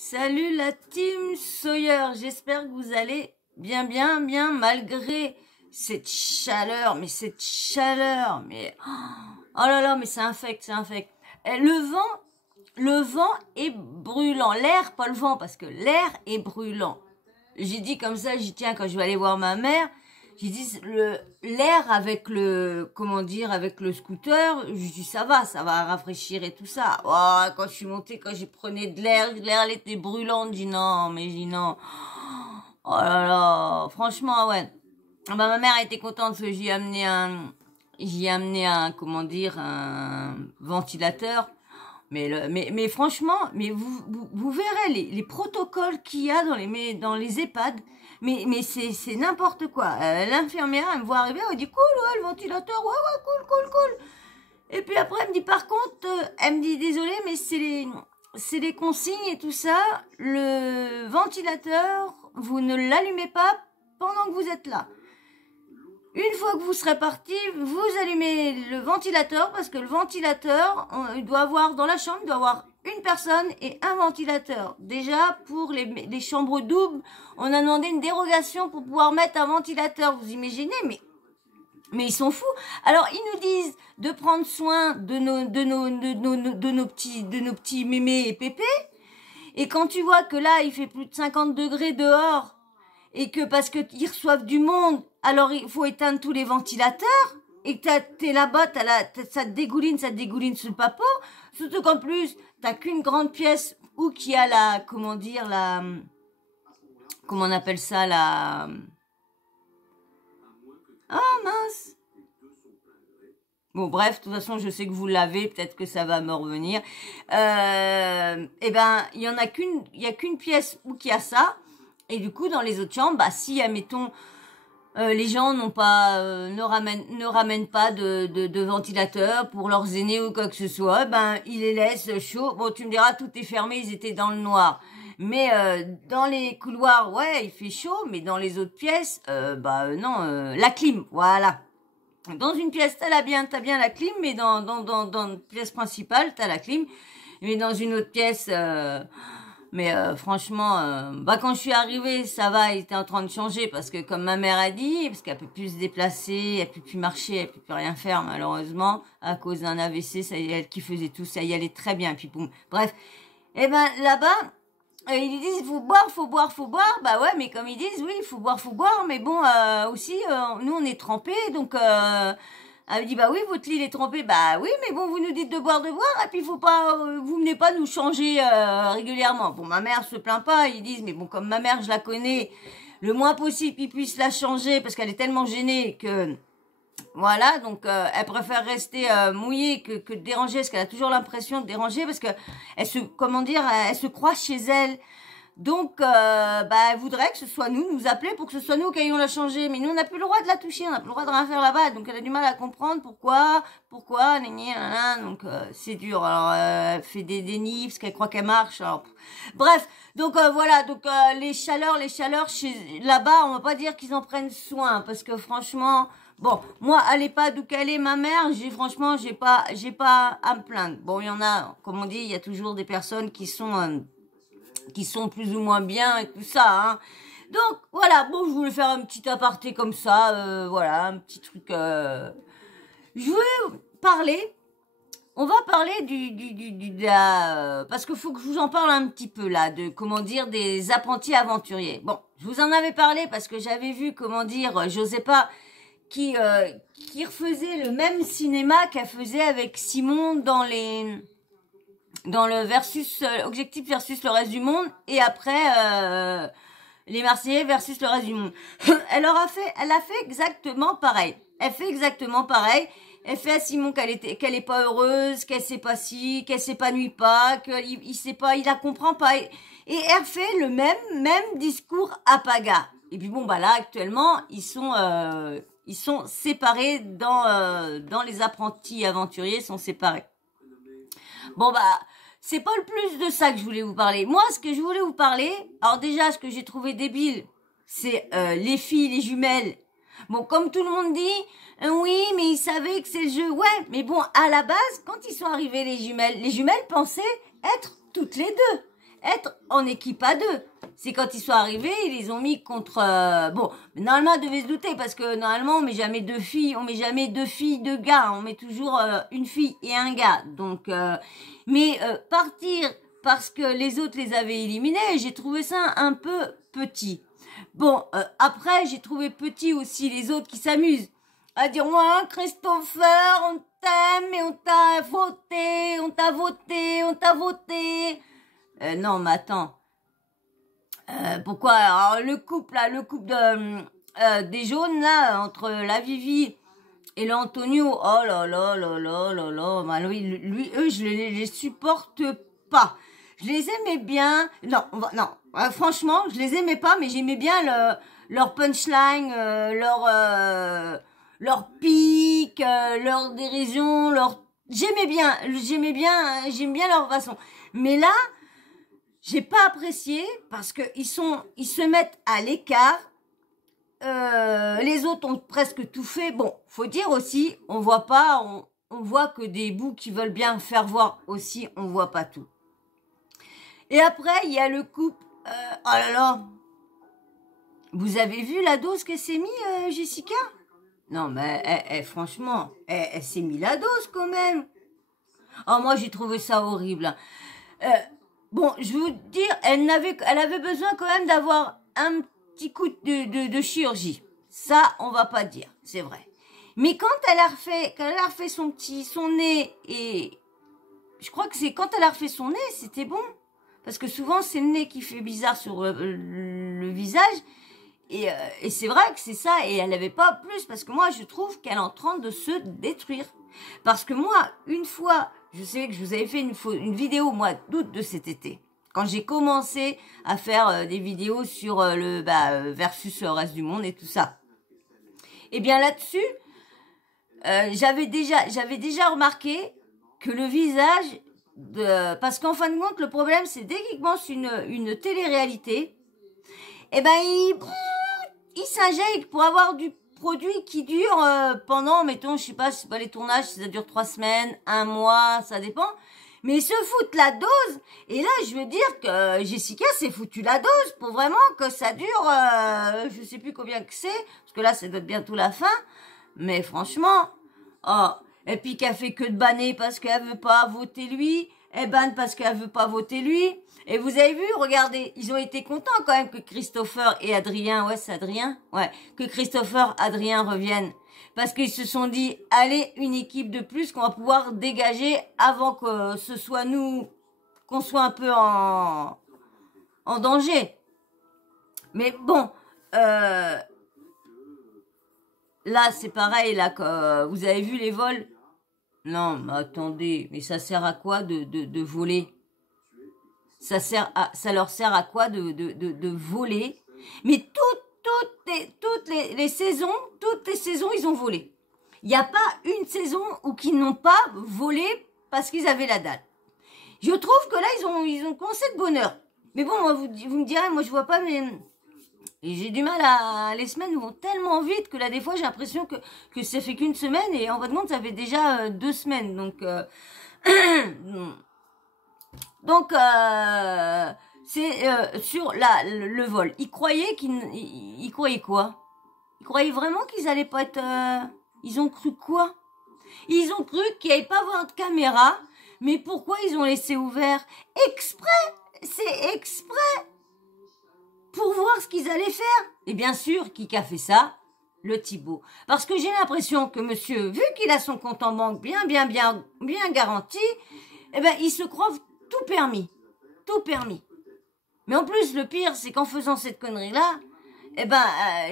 Salut la team Sawyer, j'espère que vous allez bien malgré cette chaleur, mais oh là là, mais c'est infect. Et le vent est brûlant, l'air, pas le vent, parce que l'air est brûlant. J'ai dit comme ça, j'y tiens quand je vais aller voir ma mère. J'ai dit l'air avec avec le scooter, je dis ça va rafraîchir et tout ça. Oh, quand je suis montée, quand j'ai prenais de l'air elle était brûlante, j'ai dit non. Oh là là, franchement ouais. Ah bah, ma mère était contente parce que j'y ai amené un ventilateur. Mais franchement, mais vous verrez les protocoles qu'il y a dans les EHPAD. Mais c'est n'importe quoi. L'infirmière, elle me voit arriver, elle me dit cool, ouais, le ventilateur, ouais, cool. Et puis après, elle me dit par contre, elle me dit désolé, mais c'est les consignes et tout ça. Le ventilateur, vous ne l'allumez pas pendant que vous êtes là. Une fois que vous serez parti, vous allumez le ventilateur parce que le ventilateur, il doit avoir dans la chambre, il doit avoir une personne et un ventilateur. Déjà, pour les chambres doubles, on a demandé une dérogation pour pouvoir mettre un ventilateur. Vous imaginez, mais ils sont fous. Alors, ils nous disent de prendre soin de nos petits mémés et pépés. Et quand tu vois que là, il fait plus de 50 degrés dehors, et que parce que ils reçoivent du monde, alors il faut éteindre tous les ventilateurs, et que t'es là-bas, ça te dégouline sous le papo, surtout qu'en plus, t'as qu'une grande pièce où qui a comment on appelle ça, oh mince. Bon, bref, de toute façon, je sais que vous l'avez, peut-être que ça va me revenir. Eh ben, il y a qu'une pièce où qu'il y a ça. Et du coup, dans les autres chambres, bah, si, admettons, les gens ne ramènent pas de ventilateur pour leurs aînés ou quoi que ce soit, ben, ils les laissent chauds. Bon, tu me diras, tout est fermé, ils étaient dans le noir. Mais, dans les couloirs, ouais, il fait chaud, mais dans les autres pièces, non, la clim, voilà. Dans une pièce, t'as bien la clim, mais dans une pièce principale, t'as la clim. Mais dans une autre pièce, franchement, quand je suis arrivée, ça va, il était en train de changer parce que comme ma mère a dit, parce qu'elle peut plus se déplacer, elle peut plus marcher, elle peut plus rien faire malheureusement à cause d'un AVC, ça y est, elle qui faisait tout, ça y allait très bien, puis boum. Bref, et ben là-bas, ils disent faut boire. Bah ouais, mais comme ils disent oui, il faut boire, mais bon aussi nous on est trempés, donc elle me dit bah oui, votre lit il est trempé. Bah oui, mais bon, vous nous dites de boire, et puis faut pas vous venez pas nous changer régulièrement. Bon, ma mère se plaint pas, ils disent mais bon, comme ma mère je la connais, le moins possible ils puissent la changer parce qu'elle est tellement gênée que voilà, donc elle préfère rester mouillée que de déranger, parce qu'elle a toujours l'impression de déranger, parce que elle se croit chez elle. Donc, elle voudrait que ce soit nous appeler pour que ce soit nous qui ayons la changer. Mais nous, on n'a plus le droit de la toucher, on n'a plus le droit de rien faire là-bas. Donc, elle a du mal à comprendre pourquoi, donc c'est dur. Alors, elle fait des dénis parce qu'elle croit qu'elle marche. Alors, bref, donc voilà, donc les chaleurs, là-bas, on va pas dire qu'ils en prennent soin, parce que franchement... Bon, moi, à l'EHPAD où qu'elle est, ma mère, franchement, j'ai pas à me plaindre. Bon, il y en a, comme on dit, il y a toujours des personnes qui sont plus ou moins bien et tout ça, hein. Donc, voilà, bon, je voulais faire un petit aparté comme ça, voilà, un petit truc, je voulais parler, on va parler parce qu'il faut que je vous en parle un petit peu, là, des apprentis aventuriers. Bon, je vous en avais parlé parce que j'avais vu, Josepha, qui refaisait le même cinéma qu'elle faisait avec Simon dans le Objectif versus le reste du monde, et après les Marseillais versus le reste du monde. Elle a fait exactement pareil. Elle fait à Simon qu'elle est pas heureuse, qu'elle sait pas si, qu'elle s'épanouit pas, qu'il sait pas, il la comprend pas, et elle fait le même discours à Paga. Et puis bon, bah là actuellement ils sont séparés dans les apprentis aventuriers, sont séparés. Bon bah, c'est pas le plus de ça que je voulais vous parler. Moi, ce que je voulais vous parler, alors déjà, ce que j'ai trouvé débile, c'est les filles, les jumelles. Bon, comme tout le monde dit, oui, mais ils savaient que c'est le jeu. Ouais, mais bon, à la base, quand ils sont arrivés les jumelles pensaient être toutes les deux. être en équipe à deux. C'est quand ils sont arrivés, ils les ont mis contre... bon, normalement, ils devaient se douter, parce que normalement, on met jamais deux filles, deux gars, on met toujours une fille et un gars. Donc, partir parce que les autres les avaient éliminés, j'ai trouvé ça un peu petit. Bon, après, j'ai trouvé petit aussi les autres qui s'amusent à dire, moi, Christopher, on t'aime, mais on t'a voté, on t'a voté, on t'a voté. Non, mais attends. Pourquoi? Alors, le couple de, des jaunes, là, entre la Vivi et l'Antonio, oh là là là là là là, bah, eux, je les supporte pas. Je les aimais bien. Non, non. Franchement, je les aimais pas, mais j'aimais bien leur punchline, leur pique, leur dérision, j'aime bien leur façon. Mais là, j'ai pas apprécié parce que ils se mettent à l'écart. Les autres ont presque tout fait. Bon, faut dire aussi, on voit pas, on voit que des bouts qui veulent bien faire voir aussi, on voit pas tout. Et après, il y a le couple. Oh là là, vous avez vu la dose qu'elle s'est mis, Jessica? Non, mais franchement, elle s'est mis la dose quand même. Oh, moi, j'ai trouvé ça horrible. Bon, je veux dire, elle avait besoin quand même d'avoir un petit coup de chirurgie. Ça, on va pas dire, c'est vrai. Mais quand elle a refait son nez, et je crois que c'est quand elle a refait son nez, c'était bon. Parce que souvent, c'est le nez qui fait bizarre sur le visage. Et c'est vrai que c'est ça. Et elle n'avait pas plus. Parce que moi, je trouve qu'elle est en train de se détruire. Parce que moi, une fois, je sais que je vous avais fait une vidéo au mois d'août de cet été. Quand j'ai commencé à faire des vidéos sur versus le reste du monde et tout ça. Et bien là-dessus, j'avais déjà remarqué que le visage... parce qu'en fin de compte, le problème, c'est dès qu'il commence une télé-réalité, eh ben, il s'injecte pour avoir du produit qui dure pendant, mettons, je sais pas les tournages, ça dure 3 semaines, 1 mois, ça dépend. Mais ils se foutent la dose. Et là, je veux dire que Jessica s'est foutu la dose pour vraiment que ça dure, je sais plus combien que c'est, parce que là, ça doit être bientôt la fin. Mais franchement, oh... Et puis qu'elle fait que de banner parce qu'elle veut pas voter lui. Elle banne parce qu'elle veut pas voter lui. Et vous avez vu, regardez, ils ont été contents quand même que Christopher et Adrien, ouais c'est Adrien, ouais, que Christopher, Adrien reviennent. Parce qu'ils se sont dit, allez, une équipe de plus qu'on va pouvoir dégager avant que ce soit nous, qu'on soit un peu en danger. Mais bon, là c'est pareil, là, vous avez vu les vols? Non, mais attendez, mais ça sert à quoi de voler? Ça leur sert à quoi de voler? Mais toutes les saisons, ils ont volé. Il n'y a pas une saison où qu'ils n'ont pas volé parce qu'ils avaient la dalle. Je trouve que là, ils ont commencé de bonheur. Mais bon, moi, vous me direz, moi je vois pas, mais... Et j'ai du mal les semaines vont tellement vite que là, des fois, j'ai l'impression que ça fait qu'une semaine et en fin de compte, ça fait déjà 2 semaines. Donc, c'est sur le vol. Ils croyaient ils croyaient quoi? Ils croyaient vraiment qu'ils allaient pas être... ils ont cru quoi? Ils ont cru qu'il n'y allait pas avoir de caméra. Mais pourquoi ils ont laissé ouvert? Exprès! C'est exprès! Pour voir ce qu'ils allaient faire. Et bien sûr, qui a fait ça? Le Thibaut. Parce que j'ai l'impression que monsieur, vu qu'il a son compte en banque bien garanti, eh ben, il se croit tout permis. Tout permis. Mais en plus, le pire, c'est qu'en faisant cette connerie-là, eh ben,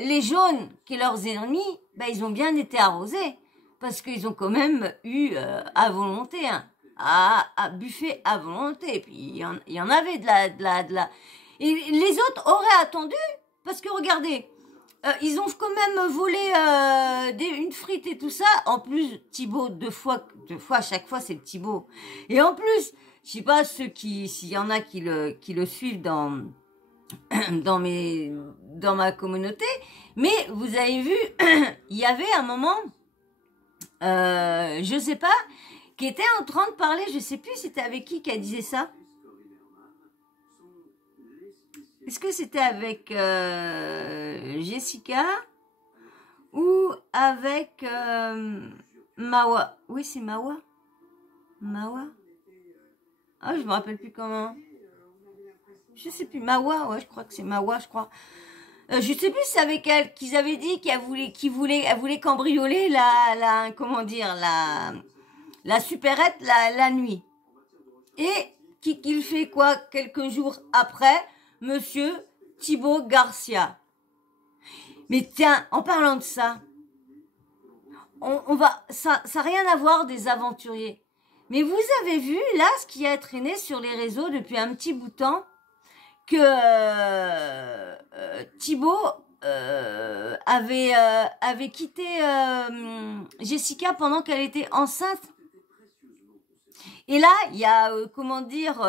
les jaunes, qui sont leurs ennemis, ben, ils ont bien été arrosés. Parce qu'ils ont quand même eu à volonté, hein, à buffer à volonté. Et puis, il y en avait de la... Et les autres auraient attendu, parce que regardez, ils ont quand même volé une frite et tout ça. En plus, Thibaut, deux fois, à chaque fois, c'est le Thibaut. Et en plus, je sais pas s'il y en a qui le suivent dans ma communauté, mais vous avez vu, il y avait un moment, je sais pas, qui était en train de parler, je sais plus c'était avec qui qu'elle disait ça. Est-ce que c'était avec Jessica ou avec Mawa? Oui, c'est Mawa. Mawa. Ah, je me rappelle plus comment. Je sais plus. Mawa, ouais, je crois que c'est Mawa, je crois. Je sais plus si c'est avec elle qu'ils avaient dit elle voulait cambrioler comment dire, la supérette la nuit. Et qu'il fait quoi quelques jours après, Monsieur Thibaut Garcia. Mais tiens, en parlant de ça, ça n'a rien à voir des aventuriers. Mais vous avez vu là ce qui a traîné sur les réseaux depuis un petit bout de temps, que Thibaut avait quitté Jessica pendant qu'elle était enceinte. Et là, il y a, comment dire,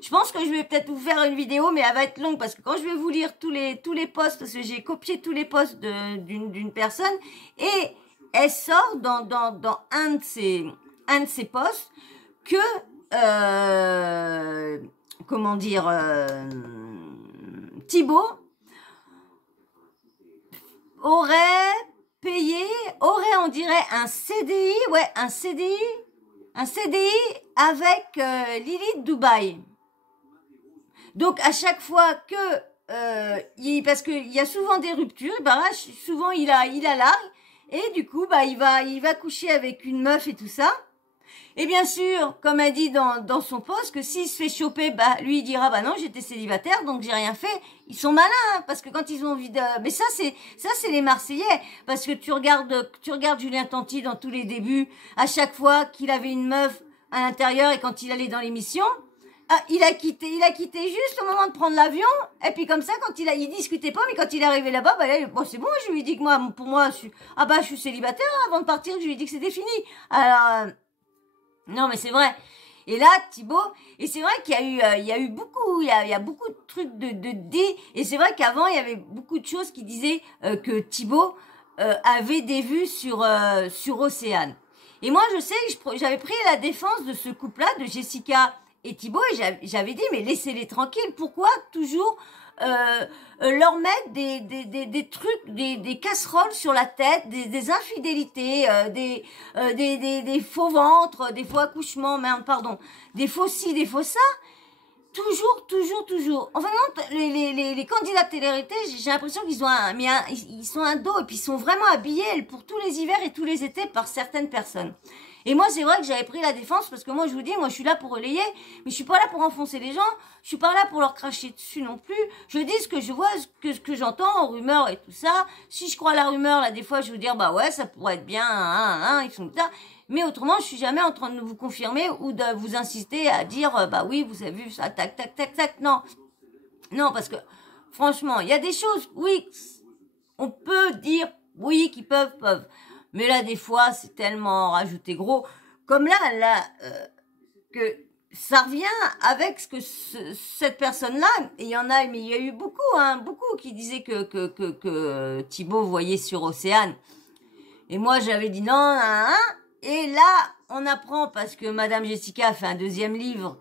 je pense que je vais peut-être vous faire une vidéo, mais elle va être longue parce que quand je vais vous lire tous les posts, parce que j'ai copié tous les posts d'une personne, et elle sort dans un de ses posts que, comment dire, Thibaut aurait on dirait un CDI, ouais, un CDI avec Lily de Dubaï. Donc à chaque fois que parce qu'il y a souvent des ruptures, bah là, souvent il a largue, et du coup bah il va coucher avec une meuf et tout ça. Et bien sûr, comme elle dit dans son post, que s'il se fait choper, bah lui il dira bah non, j'étais célibataire donc j'ai rien fait. Ils sont malins, hein, parce que quand ils ont envie de, mais ça c'est les Marseillais, parce que tu regardes Julien Tanti dans tous les débuts, à chaque fois qu'il avait une meuf à l'intérieur et quand il allait dans l'émission, il a quitté juste au moment de prendre l'avion, et puis comme ça quand il discutait pas, mais quand il est arrivé là-bas, bah là, bon c'est bon, je lui ai dit que moi pour moi je suis célibataire, avant de partir, je lui ai dit que c'était fini. Alors non, mais c'est vrai. Et là, Thibaut, et c'est vrai qu'il y a eu beaucoup, il y a beaucoup de trucs de dit, et c'est vrai qu'avant, il y avait beaucoup de choses qui disaient que Thibaut avait des vues sur Océane. Et moi, je sais que j'avais pris la défense de ce couple-là, de Jessica et Thibaut, et j'avais dit, mais laissez-les tranquilles, pourquoi toujours leur mettre des trucs, des casseroles sur la tête, des infidélités, des faux ventres, des faux accouchements, des faux ci, des faux ça. Toujours. Enfin, non, les candidats de télé-réalité, j'ai l'impression qu'ils ont ils sont un dos, et puis ils sont vraiment habillés pour tous les hivers et tous les étés par certaines personnes. Et moi, c'est vrai que j'avais pris la défense parce que moi, je vous dis, moi, je suis là pour relayer, mais je suis pas là pour enfoncer les gens, je suis pas là pour leur cracher dessus non plus. Je dis ce que je vois, ce que j'entends en rumeur et tout ça. Si je crois à la rumeur, là, des fois, je veux dire, bah ouais, ça pourrait être bien, ils sont ça. Mais autrement, je suis jamais en train de vous confirmer ou de vous insister à dire, bah oui, vous avez vu ça, tac, tac, tac, tac. Non. Non, parce que, franchement, il y a des choses, oui, on peut dire, oui, qui peuvent. Mais là, des fois, c'est tellement rajouté gros. Comme là, que ça revient avec ce que cette personne-là, et il y en a, mais il y a eu beaucoup qui disaient que Thibaut voyait sur Océane. Et moi, j'avais dit non, et là, on apprend parce que Madame Jessica a fait un deuxième livre.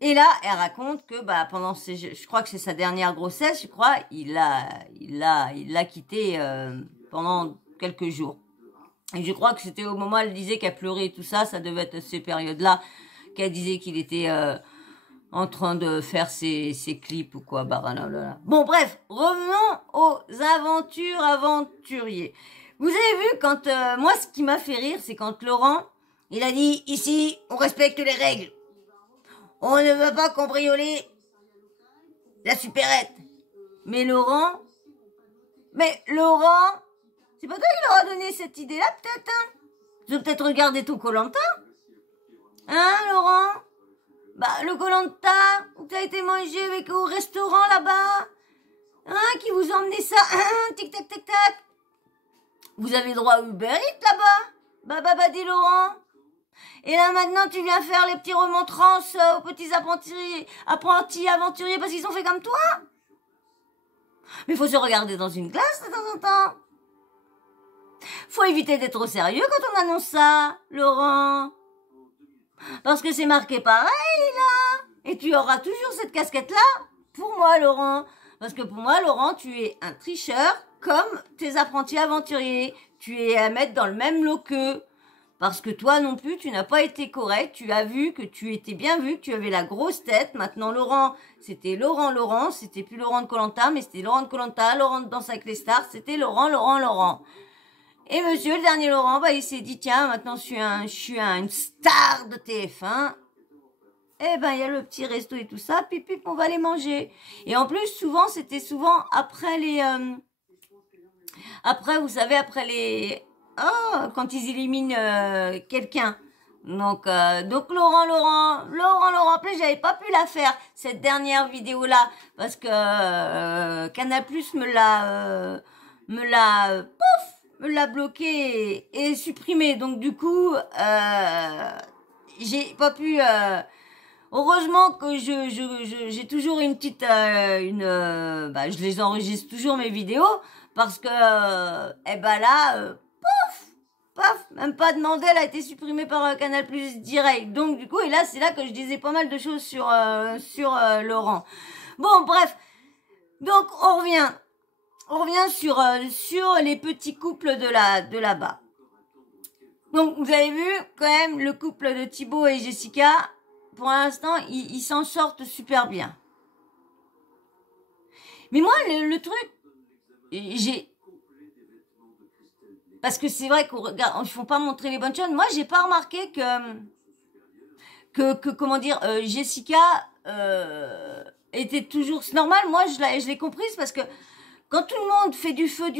Et là, elle raconte que, bah, pendant je crois que c'est sa dernière grossesse, je crois, il l'a quitté, pendant quelques jours. Et je crois que c'était au moment où elle disait qu'elle pleurait et tout ça, ça devait être ces périodes-là qu'elle disait qu'il était en train de faire ses clips ou quoi. Bon, bref, revenons aux aventuriers. Vous avez vu quand moi, ce qui m'a fait rire, c'est quand Laurent, il a dit ici, on respecte les règles. On ne veut pas cambrioler la supérette. Mais Laurent, c'est pas toi qui leur a donné cette idée-là, peut-être, hein? Tu veux peut-être regarder ton Koh-Lanta? Hein, Laurent? Bah, le Koh-Lanta, où t'as été manger avec au restaurant là-bas? Hein, qui vous a emmené ça? Hein, tic tac tac tac. Vous avez droit à Uber Eats là-bas? Bah, dit Laurent. Et là, maintenant, tu viens faire les petits remontrances aux petits apprentis aventuriers parce qu'ils ont fait comme toi? Mais faut se regarder dans une glace de temps en temps. Faut éviter d'être trop sérieux quand on annonce ça, Laurent. Parce que c'est marqué pareil, là. Et tu auras toujours cette casquette-là pour moi, Laurent. Parce que pour moi, Laurent, tu es un tricheur comme tes apprentis aventuriers. Tu es à mettre dans le même lot qu'eux. Parce que toi non plus, tu n'as pas été correct. Tu as vu que tu étais bien vu, que tu avais la grosse tête. Maintenant, Laurent, c'était Laurent. C'était plus Laurent de koh-Lanta, mais c'était Laurent de koh-Lanta, Laurent de Danse avec les stars. C'était Laurent. Et monsieur, le dernier Laurent, bah, il s'est dit, tiens, maintenant, je suis une star de TF1. Eh ben, il y a le petit resto et tout ça, pip, on va les manger. Et en plus, c'était souvent après vous savez, après quand ils éliminent quelqu'un. Donc Laurent, en plus, j'avais pas pu la faire, cette dernière vidéo-là, parce que Canal+ me l'a bloqué et supprimé. Donc du coup, j'ai pas pu... Heureusement que j'ai toujours une petite je les enregistre toujours mes vidéos parce que paf, même pas demandé, elle a été supprimée par Canal+ direct. Donc du coup, et là c'est là que je disais pas mal de choses sur Laurent. Bon bref, donc on revient sur les petits couples de là-bas. Donc vous avez vu quand même le couple de Thibaut et Jessica. Pour l'instant, ils s'en sortent super bien. Mais moi, le truc, parce que c'est vrai qu'ils font pas montrer les bonnes choses. Moi, j'ai pas remarqué que comment dire, Jessica était toujours... C'est normal, moi, je l'ai comprise parce que quand tout le monde fait du feu,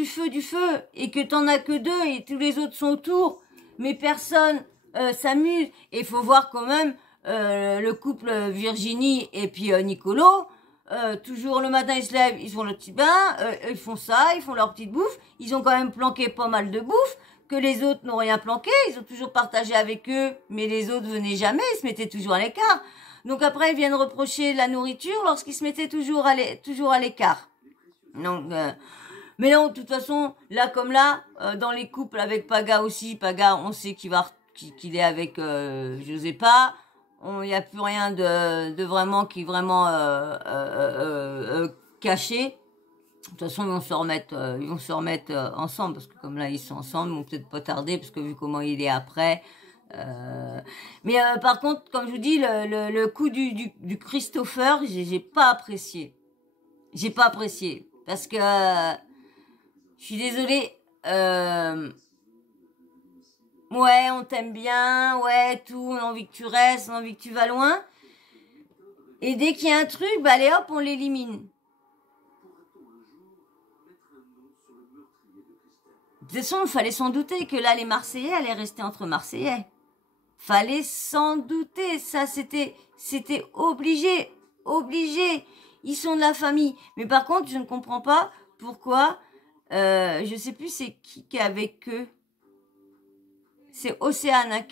et que t'en as que deux et tous les autres sont autour, mais personne s'amuse, et il faut voir quand même le couple Virginie et puis Nicolo, toujours le matin ils se lèvent, ils font le petit bain, ils font ça, ils font leur petite bouffe, ils ont quand même planqué pas mal de bouffe, que les autres n'ont rien planqué, ils ont toujours partagé avec eux, mais les autres venaient jamais, ils se mettaient toujours à l'écart. Donc après ils viennent reprocher la nourriture lorsqu'ils se mettaient toujours à l'écart. Donc, mais non, de toute façon, là comme là, dans les couples avec Paga aussi, Paga, on sait qu'il est avec Josépa. Il n'y a plus rien de vraiment qui est vraiment caché. De toute façon, ils vont se remettre ensemble parce que comme là ils sont ensemble, ils vont peut-être pas tarder parce que vu comment il est après. Mais par contre, comme je vous dis, le coup du Christopher, j'ai pas apprécié. J'ai pas apprécié parce que je suis désolée. Ouais, on t'aime bien, ouais, tout, on a envie que tu restes, on a envie que tu vas loin. Et dès qu'il y a un truc, bah allez hop, on l'élimine. De toute façon, il fallait s'en douter que là, les Marseillais allaient rester entre Marseillais. Fallait s'en douter, ça c'était obligé. Ils sont de la famille. Mais par contre, je ne comprends pas pourquoi, je sais plus c'est qui est avec eux. C'est Océane hein,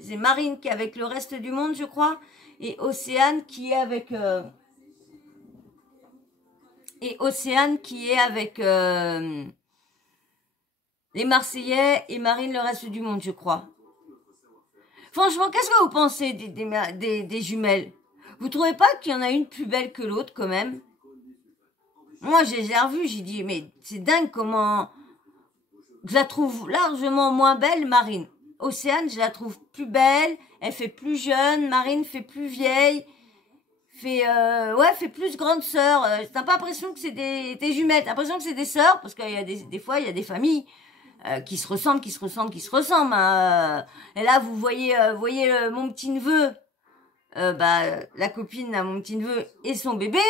c'est Marine qui est avec le reste du monde, je crois, et Océane qui est avec les Marseillais et Marine le reste du monde, je crois. Franchement, qu'est-ce que vous pensez des jumelles? Vous trouvez pas qu'il y en a une plus belle que l'autre quand même? Moi, je les ai revues, j'ai dit, mais c'est dingue comment... Je la trouve largement moins belle, Marine. Océane, je la trouve plus belle, elle fait plus jeune, Marine fait plus vieille, fait plus grande sœur. T'as pas l'impression que c'est des jumelles, t'as l'impression que c'est des sœurs, parce qu'il y a des fois, il y a des familles qui se ressemblent. Hein. Et là, vous voyez mon petit-neveu, la copine à mon petit-neveu et son bébé.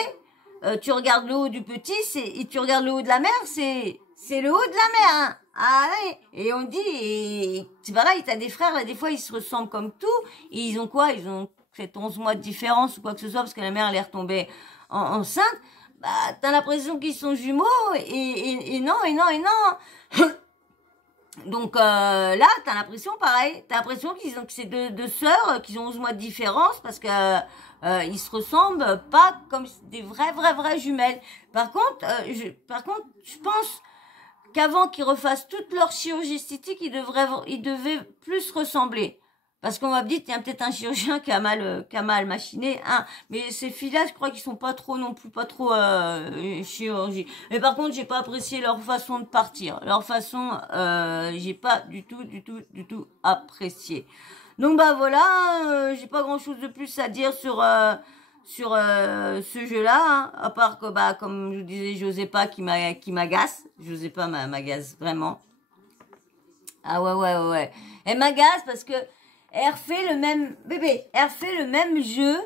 Tu regardes le haut du petit, et tu regardes le haut de la mère, c'est le haut de la mère. Hein. Ah ouais. Et on dit, et c'est pareil, t'as des frères, là, des fois, ils se ressemblent comme tout. Et ils ont quoi? Ils ont peut-être 11 mois de différence ou quoi que ce soit, parce que la mère, elle est retombée enceinte. Bah, t'as l'impression qu'ils sont jumeaux, et non. Donc là, t'as l'impression pareil. T'as l'impression que c'est deux sœurs, qu'ils ont 11 mois de différence, parce que ils se ressemblent pas comme des vraies jumelles. Par contre, je pense qu'avant qu'ils refassent toute leur chirurgie esthétique, ils devaient plus ressembler. Parce qu'on m'a dit, tiens, peut-être un chirurgien qui a mal machiné. Hein. Mais ces filles-là, je crois qu'ils sont pas trop non plus, pas trop chirurgie. Mais par contre, j'ai pas apprécié leur façon de partir. Leur façon, j'ai pas du tout apprécié. Donc bah voilà, j'ai pas grand-chose de plus à dire sur ce jeu-là, hein, à part que bah comme je vous disais, Josépa qui m'agace. Josépa m'agace vraiment. Ah ouais. Elle m'agace parce que elle refait le même bébé, elle refait le même jeu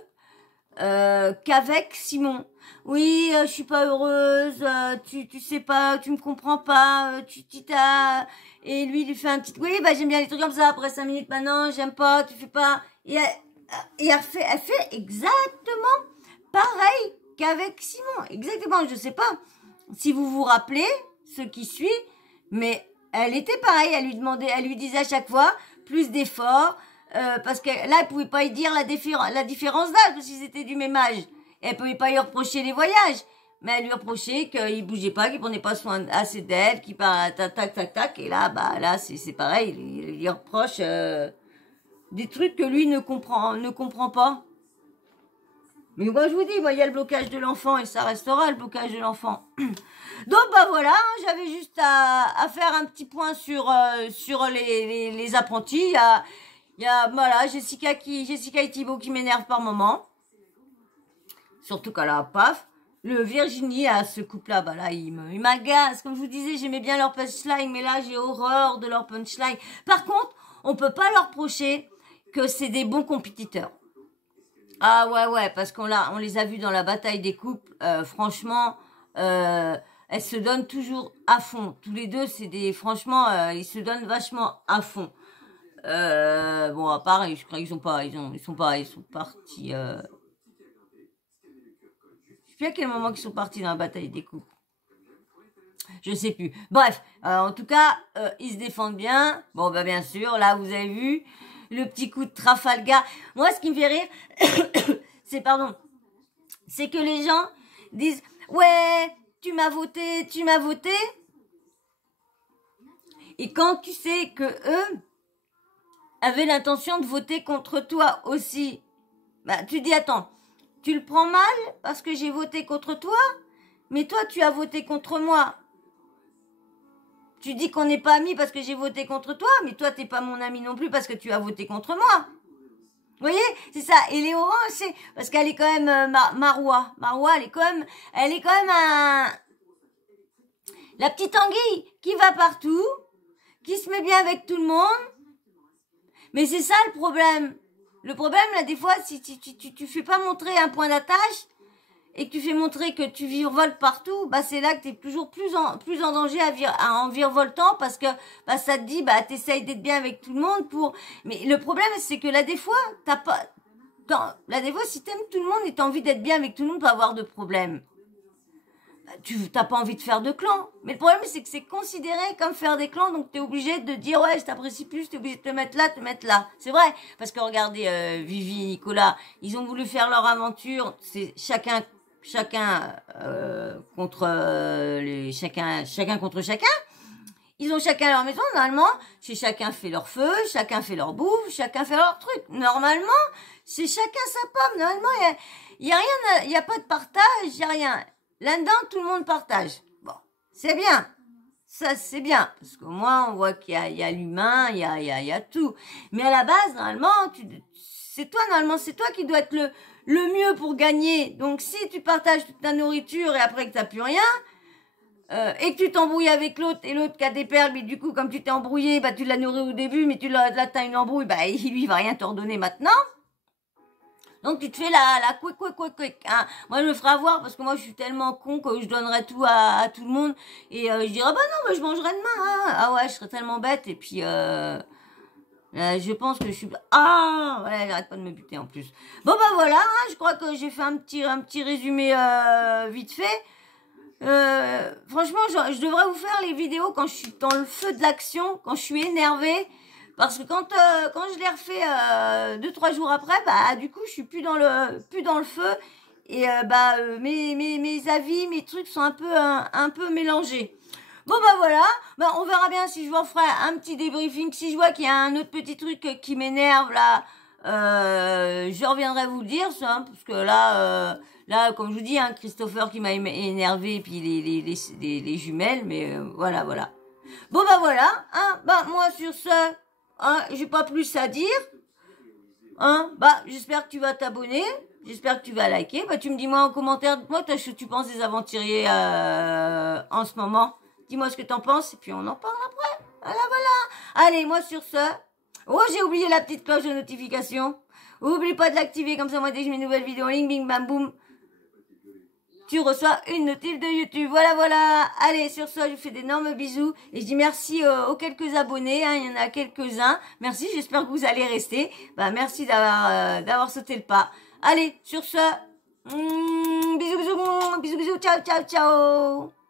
qu'avec Simon. Oui, je suis pas heureuse, tu sais pas, tu me comprends pas, tu t'as et lui il lui fait un petit oui, bah j'aime bien les trucs comme ça après 5 minutes maintenant, j'aime pas, tu fais pas et elle fait exactement pareil qu'avec Simon, exactement, je sais pas si vous vous rappelez ce qui suit, mais elle était pareille, elle lui disait à chaque fois plus d'efforts, parce que là, elle pouvait pas y dire la différence d'âge, parce qu'ils étaient du même âge. Et elle pouvait pas lui reprocher les voyages. Mais elle lui reprochait qu'il bougeait pas, qu'il prenait pas soin assez d'elle, qu'il tac, tac, tac. Et là, bah, là, c'est pareil. Il lui reproche, des trucs que lui ne comprend pas. Mais moi, je vous dis, moi, il y a le blocage de l'enfant et ça restera le blocage de l'enfant. Donc, bah voilà, hein, j'avais juste à faire un petit point sur les apprentis. Il y a voilà, Jessica et Thibaut qui m'énervent par moment. Surtout quand là, paf. Le Virginie, à ce couple-là, bah là, il m'agace. Comme je vous disais, j'aimais bien leur punchline, mais là, j'ai horreur de leur punchline. Par contre, on peut pas leur reprocher que c'est des bons compétiteurs. Ah ouais, parce on les a vus dans la bataille des couples. Franchement, elles se donnent toujours à fond. Tous les deux, franchement, ils se donnent vachement à fond. Bon, à part, je crois qu'ils sont partis. Je sais plus à quel moment ils sont partis dans la bataille des couples. Je sais plus. Bref, en tout cas, ils se défendent bien. Bon, bah bien sûr, là, vous avez vu le petit coup de Trafalgar. Moi, ce qui me fait rire, c'est que les gens disent, ouais, tu m'as voté. Et quand tu sais que eux avaient l'intention de voter contre toi aussi, bah, tu dis, attends, tu le prends mal parce que j'ai voté contre toi, mais toi, tu as voté contre moi. Tu dis qu'on n'est pas amis parce que j'ai voté contre toi, mais toi, t'es pas mon ami non plus parce que tu as voté contre moi. Vous voyez, c'est ça. Et Léoran, c'est parce qu'elle est quand même Marois. Marois, elle est quand même la petite anguille qui va partout, qui se met bien avec tout le monde. Mais c'est ça le problème. Le problème, là, des fois, si tu fais pas montrer un point d'attache et que tu fais montrer que tu virevoltes partout, bah c'est là que t'es toujours plus en danger en virevoltant parce que bah ça te dit bah t'essayes d'être bien avec tout le monde mais le problème c'est que là des fois si t'aimes tout le monde et t'as envie d'être bien avec tout le monde, pas avoir de problème. Tu t'as pas envie de faire de clan. Mais le problème, c'est que c'est considéré comme faire des clans, donc t'es obligé de dire, ouais, je t'apprécie plus, t'es obligé de te mettre là. C'est vrai. Parce que regardez, Vivi, Nicolas, ils ont voulu faire leur aventure, c'est chacun contre chacun contre chacun. Ils ont chacun leur maison, normalement, c'est chacun fait leur feu, chacun fait leur bouffe, chacun fait leur truc. Normalement, c'est chacun sa pomme. Normalement, il y a rien, il y a pas de partage, il y a rien. Là-dedans, tout le monde partage. Bon, c'est bien. Ça, c'est bien. Parce qu'au moins, on voit qu'il y a l'humain, il y a tout. Mais à la base, normalement, c'est toi qui dois être le mieux pour gagner. Donc, si tu partages toute ta nourriture et après que t'as plus rien, et que tu t'embrouilles avec l'autre, et l'autre qui a des perles, mais du coup, comme tu t'es embrouillé, bah, tu l'as nourri au début, mais là, t'as une embrouille, bah, lui, il va rien te redonner maintenant. Donc tu te fais la quick, hein. Moi je me ferai avoir parce que moi je suis tellement con que je donnerais tout à tout le monde et je dirais bah non mais je mangerai demain, hein. Ah ouais je serais tellement bête et puis je pense que je suis voilà j'arrête pas de me buter en plus. Bon bah voilà, hein, je crois que j'ai fait un petit résumé vite fait. Franchement je devrais vous faire les vidéos quand je suis dans le feu de l'action, quand je suis énervée. Parce que quand je l'ai refait 2-3 jours après, bah du coup je suis plus dans le feu et mes avis, mes trucs sont un peu mélangés. Bon bah voilà, bah on verra bien si je vous referai un petit débriefing. Si je vois qu'il y a un autre petit truc qui m'énerve là, je reviendrai vous le dire ça, hein, parce que là comme je vous dis, hein, Christopher qui m'a énervé et puis les jumelles, mais voilà voilà. Bon bah voilà, hein, bah moi sur ce, hein, j'ai pas plus à dire, hein, bah j'espère que tu vas t'abonner. J'espère que tu vas liker. Bah, tu me dis moi en commentaire, moi toi ce que tu penses des aventuriers en ce moment. Dis-moi ce que t'en penses et puis on en parle après. Voilà, voilà. Allez, moi sur ce. Oh, j'ai oublié la petite cloche de notification. Oublie pas de l'activer comme ça, moi dès que je mets une nouvelle vidéo, ling, bing, bam, boum, tu reçois une notif de YouTube. Voilà, voilà. Allez, sur ce, je vous fais d'énormes bisous. Et je dis merci aux quelques abonnés. Hein, il y en a quelques-uns. Merci, j'espère que vous allez rester. Bah, merci d'avoir sauté le pas. Allez, sur ce, bisous, bisous, bisous, bisous, ciao, ciao, ciao.